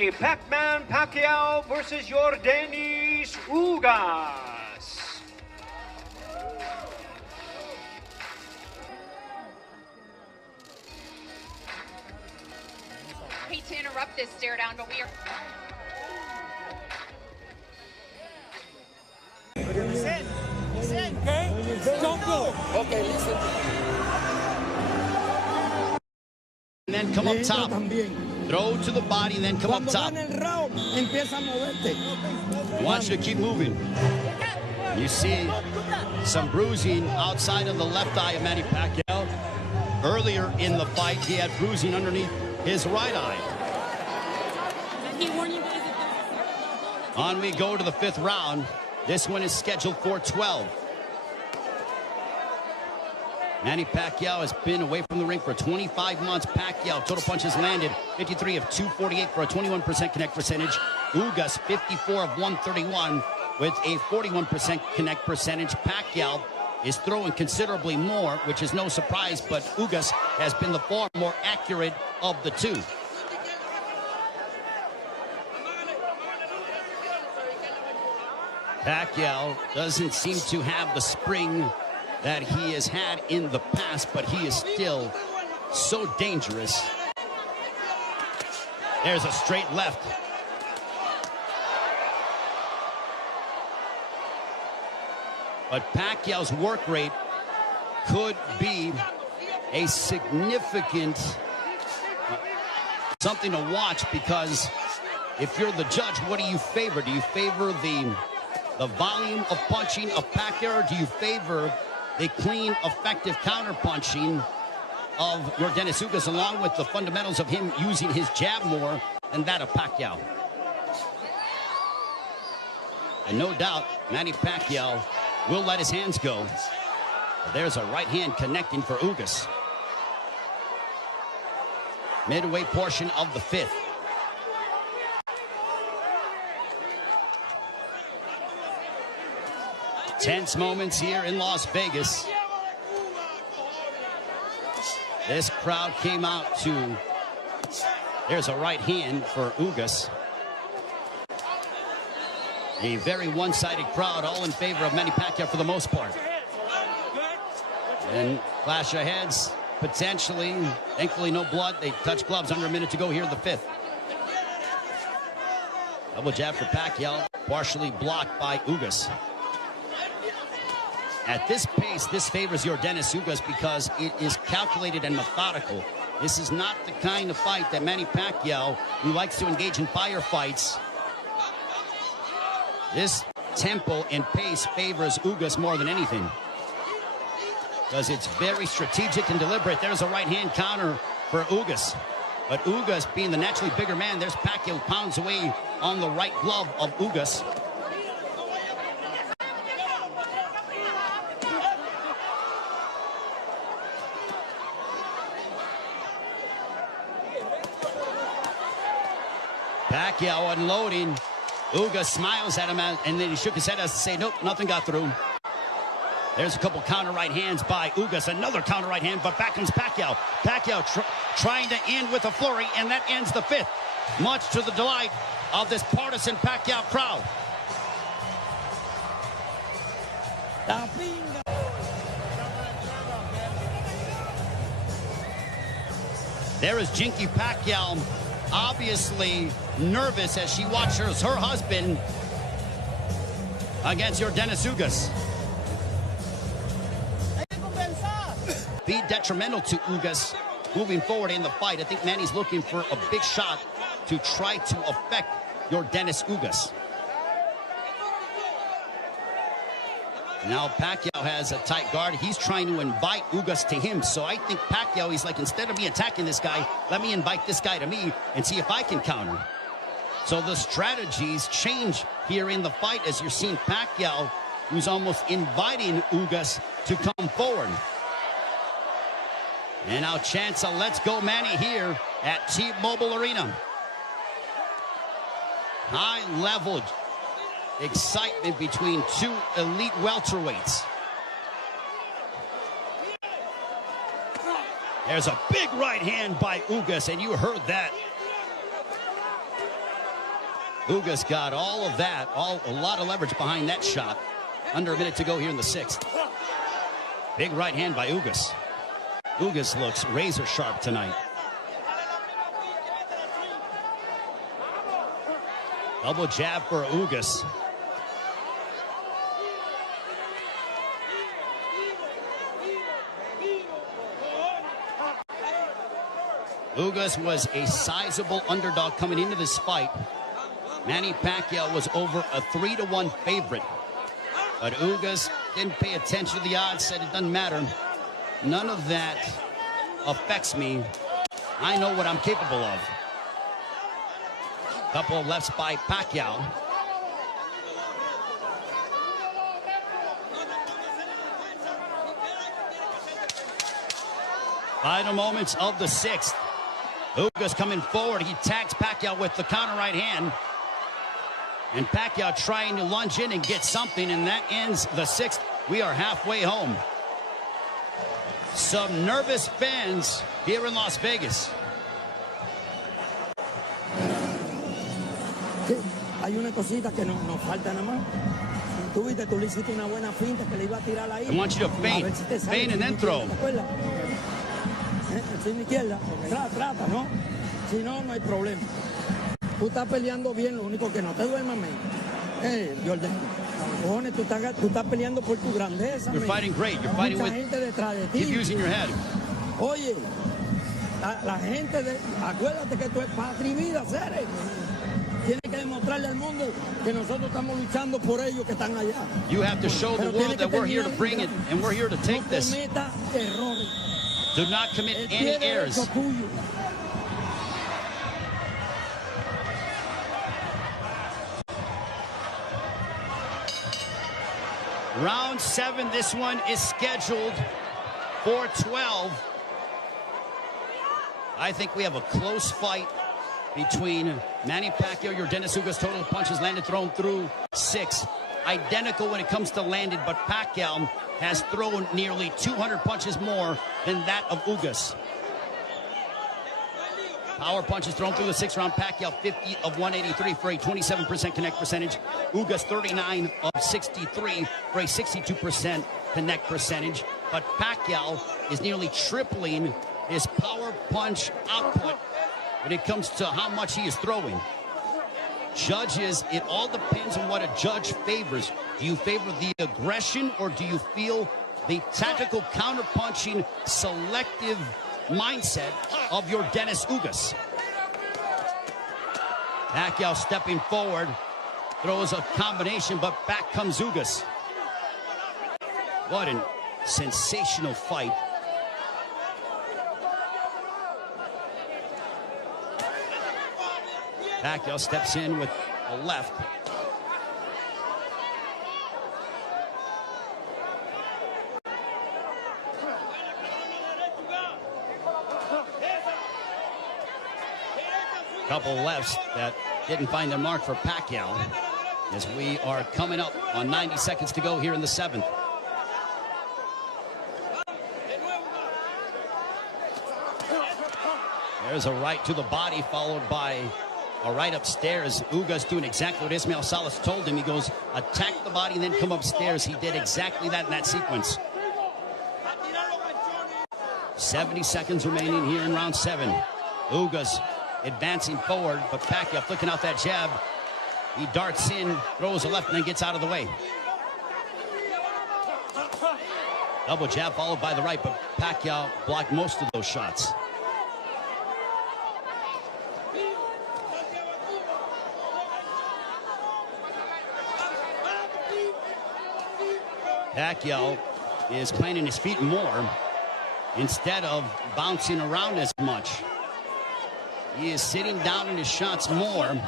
Manny Pac-Man Pacquiao versus Yordenis Ugas. Hate to interrupt this stare down, but we are. Listen, okay? Don't go. Okay, listen. And then come up top. Throw to the body and then come up top. Wants you to keep moving. You see some bruising outside of the left eye of Manny Pacquiao. Earlier in the fight, he had bruising underneath his right eye. On we go to the 5th round. This one is scheduled for 12. Manny Pacquiao has been away from the ring for 25 months. Pacquiao, total punches landed 53 of 248 for a 21% connect percentage. Ugas, 54 of 131 with a 41% connect percentage. Pacquiao is throwing considerably more, which is no surprise, but Ugas has been the far more accurate of the two. Pacquiao doesn't seem to have the spring that he has had in the past, but he is still so dangerous. There's a straight left. But Pacquiao's work rate could be a significant something to watch, because if you're the judge, what do you favor? Do you favor the volume of punching of Pacquiao, or do you favor the clean, effective counter-punching of Yordenis Ugas, along with the fundamentals of him using his jab more than that of Pacquiao? And no doubt, Manny Pacquiao will let his hands go. There's a right hand connecting for Ugas. Midway portion of the 5th. Tense moments here in Las Vegas. This crowd came out to... There's a right hand for Ugas. A very one-sided crowd, all in favor of Manny Pacquiao for the most part. And clash of heads, potentially. Thankfully, no blood. They touch gloves. Under a minute to go here in the 5th. Double jab for Pacquiao, partially blocked by Ugas. At this pace, this favors Yordenis Ugas because it is calculated and methodical. This is not the kind of fight that Manny Pacquiao, who likes to engage in firefights. This tempo and pace favors Ugas more than anything, because it's very strategic and deliberate. There's a right-hand counter for Ugas. But Ugas, being the naturally bigger man, there's Pacquiao who pounds away on the right glove of Ugas. Pacquiao unloading. Ugas smiles at him, and then he shook his head as to say, nope, nothing got through. There's a couple counter right hands by Ugas. Another counter right hand, but back comes Pacquiao. Pacquiao trying to end with a flurry, and that ends the 5th. Much to the delight of this partisan Pacquiao crowd. There is Jinky Pacquiao, obviously nervous as she watches her husband against Yordenis Ugas. Be detrimental to Ugas moving forward in the fight. I think Manny's looking for a big shot to try to affect Yordenis Ugas. Now Pacquiao has a tight guard. He's trying to invite Ugas to him. So I think Pacquiao, he's like, instead of me attacking this guy, let me invite this guy to me and see if I can counter. So the strategies change here in the fight as you're seeing Pacquiao, who's almost inviting Ugas to come forward. And now chance a let's go Manny here at T-Mobile Arena. High level excitement between two elite welterweights. There's a big right hand by Ugas, and you heard that. Ugas got all of that, a lot of leverage behind that shot. Under a minute to go here in the 6th. Big right hand by Ugas. Ugas looks razor sharp tonight. Double jab for Ugas. Ugas was a sizable underdog coming into this fight. Manny Pacquiao was over a 3-1 favorite. But Ugas didn't pay attention to the odds, said it doesn't matter. None of that affects me. I know what I'm capable of. Couple of lefts by Pacquiao. Final moments of the 6th. Ugas coming forward. He tags Pacquiao with the counter right hand. And Pacquiao trying to lunge in and get something, and that ends the 6th. We are halfway home. Some nervous fans here in Las Vegas. Hay una cosita que nos falta nada más. Tú viste, tú le hiciste una buena finta que le iba a tirar ahí. I want you to feint. Feint and then throw. Sin izquierda. Trata, ¿no? Si no, no hay problema. Tú estás peleando bien, lo único que no te duermas, men. Jordan. Cojones, tú estás peleando por tu grandeza. You're fighting great. You're fighting with. Gente detrás de ti. Keep using your head. Oye, la gente acuérdate que tú es patria y vida, seres. Tienes que demostrarle al mundo que nosotros estamos luchando por ellos que están allá. You have to show the world that we're here to bring it and we're here to take this. Do not commit any errors. Round 7, this one is scheduled for 12. I think we have a close fight between Manny Pacquiao, Yordenis Ugas. Total punches landed, thrown through 6. Identical when it comes to landed, but Pacquiao has thrown nearly 200 punches more than that of Ugas. Power punches thrown through the 6th round. Pacquiao 50 of 183 for a 27% connect percentage. Ugas 39 of 63 for a 62% connect percentage. But Pacquiao is nearly tripling his power punch output when it comes to how much he is throwing. Judges, it all depends on what a judge favors. Do you favor the aggression, or do you feel the tactical counter-punching, selective mindset of Yordenis Ugas? Pacquiao stepping forward, throws a combination, but back comes Ugas. What a sensational fight. Pacquiao steps in with a left. Couple lefts that didn't find their mark for Pacquiao, as we are coming up on 90 seconds to go here in the 7th. There's a right to the body, followed by a right upstairs. Ugas doing exactly what Ismael Salas told him. He goes, attack the body and then come upstairs. He did exactly that in that sequence. 70 seconds remaining here in round 7. Ugas advancing forward, but Pacquiao flicking out that jab. He darts in, throws a left, and then gets out of the way. Double jab followed by the right, but Pacquiao blocked most of those shots. Pacquiao is planting his feet more instead of bouncing around as much. He is sitting down in his shots more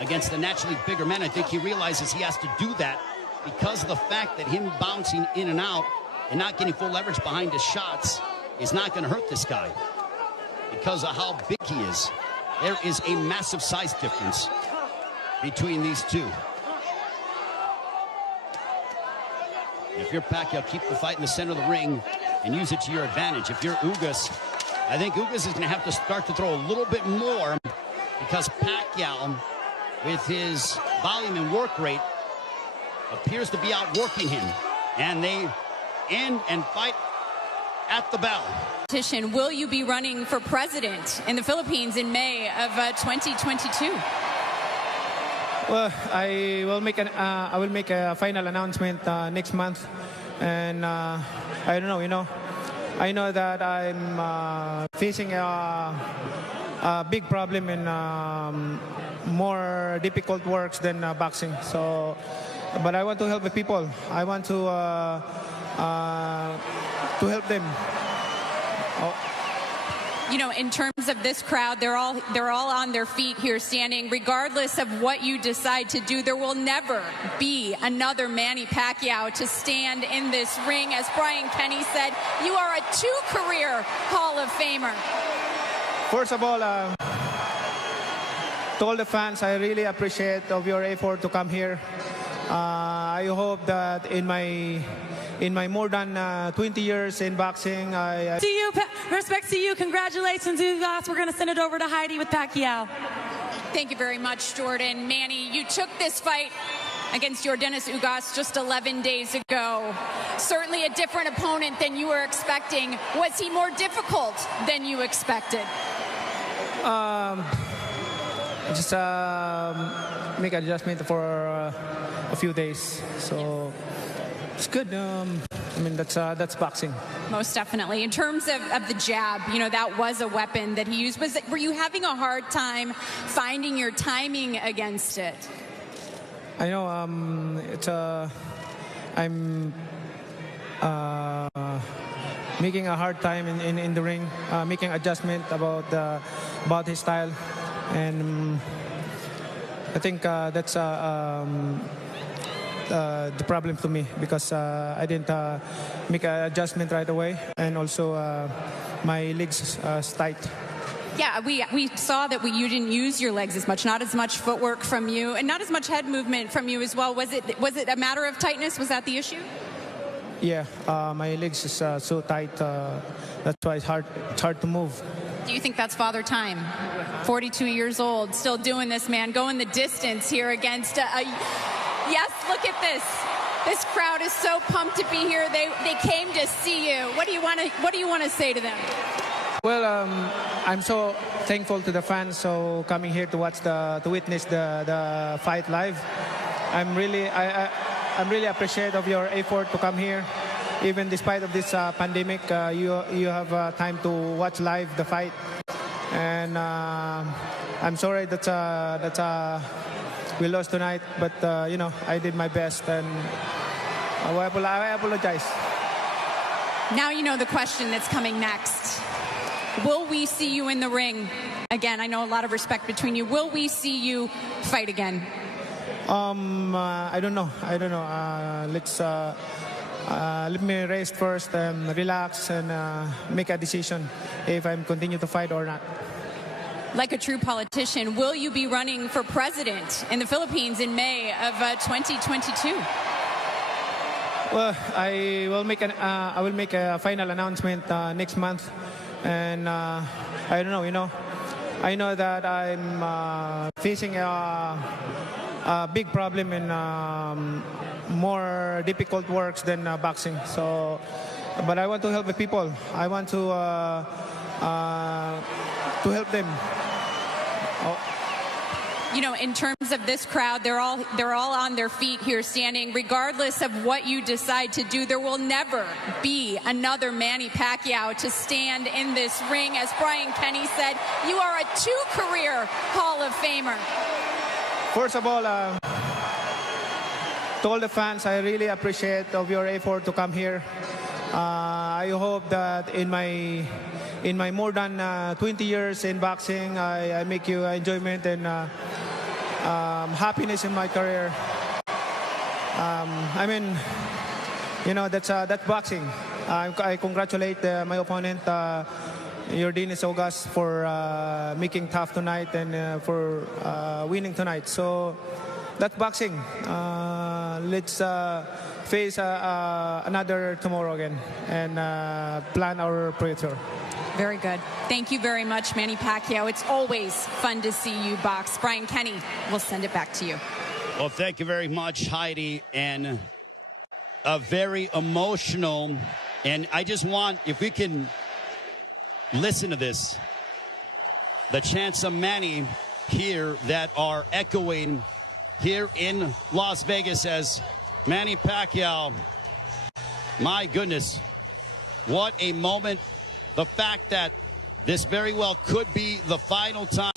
against the naturally bigger man. I think he realizes he has to do that because of the fact that him bouncing in and out and not getting full leverage behind his shots is not going to hurt this guy because of how big he is. There is a massive size difference between these two. If you're Pacquiao, keep the fight in the center of the ring and use it to your advantage. If you're Ugas, I think Ugas is going to have to start to throw a little bit more because Pacquiao with his volume and work rate, appears to be outworking him. And they end and fight at the bell. Will you be running for president in the Philippines in May of 2022? Well, I will make a final announcement next month, and I don't know. I know that I'm facing a big problem in more difficult works than boxing. So, but I want to help the people. I want to help them. Oh. You know, in terms of this crowd, they're all on their feet here standing. Regardless of what you decide to do, there will never be another Manny Pacquiao to stand in this ring. As Brian Kenny said, you are a two-career Hall of Famer. First of all, to all the fans, I really appreciate of your effort to come here. I hope that in my more than 20 years in boxing, To you, respect to you, congratulations, Ugas. We're going to send it over to Heidi with Pacquiao. Thank you very much, Jordan. Manny, you took this fight against Yordenis Ugas just 11 days ago. Certainly a different opponent than you were expecting. Was he more difficult than you expected? Just make adjustment for a few days, so it's good. I mean, that's boxing. Most definitely. In terms of the jab, you know, that was a weapon that he used. Were you having a hard time finding your timing against it? I know I'm making a hard time in the ring, making adjustment about his style, and I think that's the problem to me, because I didn't make an adjustment right away, and also my legs tight. Yeah, we saw that you didn't use your legs as much, not as much footwork from you, and not as much head movement from you as well. Was it a matter of tightness? Was that the issue? Yeah, my legs is so tight. That's why it's hard to move. Do you think that's father time? 42 years old, still doing this, man, going the distance here against yes, look at this. This crowd is so pumped to be here. They came to see you. What do you want to say to them? Well, I'm so thankful to the fans so coming here to watch to witness the fight live. I'm really appreciative of your effort to come here. Even despite of this pandemic, you have time to watch live the fight, and I'm sorry that we lost tonight, but you know, I did my best, and I apologize. Now you know the question that's coming next. Will we see you in the ring again? I know a lot of respect between you. Will we see you fight again? I don't know. Let me rest first, relax, and make a decision if I'm continue to fight or not. Like a true politician, will you be running for president in the Philippines in May of 2022? Well, I will make a final announcement next month, and I don't know. I know that I'm facing a big problem in more difficult works than boxing. So, but I want to help the people. I want to help them. Oh. You know, in terms of this crowd, they're all on their feet here standing. Regardless of what you decide to do, there will never be another Manny Pacquiao to stand in this ring. As Brian Kenny said, you are a two-career Hall of Famer. First of all, to all the fans, I really appreciate of your effort to come here. I hope that in my more than 20 years in boxing, I make you enjoyment and happiness in my career. I mean, you know, that's boxing. I congratulate my opponent, Yordenis Ugas, for making tough tonight and for winning tonight. So that's boxing. Let's face another tomorrow again and plan our future. Very good. Thank you very much, Manny Pacquiao. It's always fun to see you box. Brian Kenny, we'll send it back to you. Well, thank you very much, Heidi. And a very emotional, and I just want, if we can listen to this, the chants of Manny here that are echoing here in Las Vegas as Manny Pacquiao, my goodness, what a moment. The fact that this very well could be the final time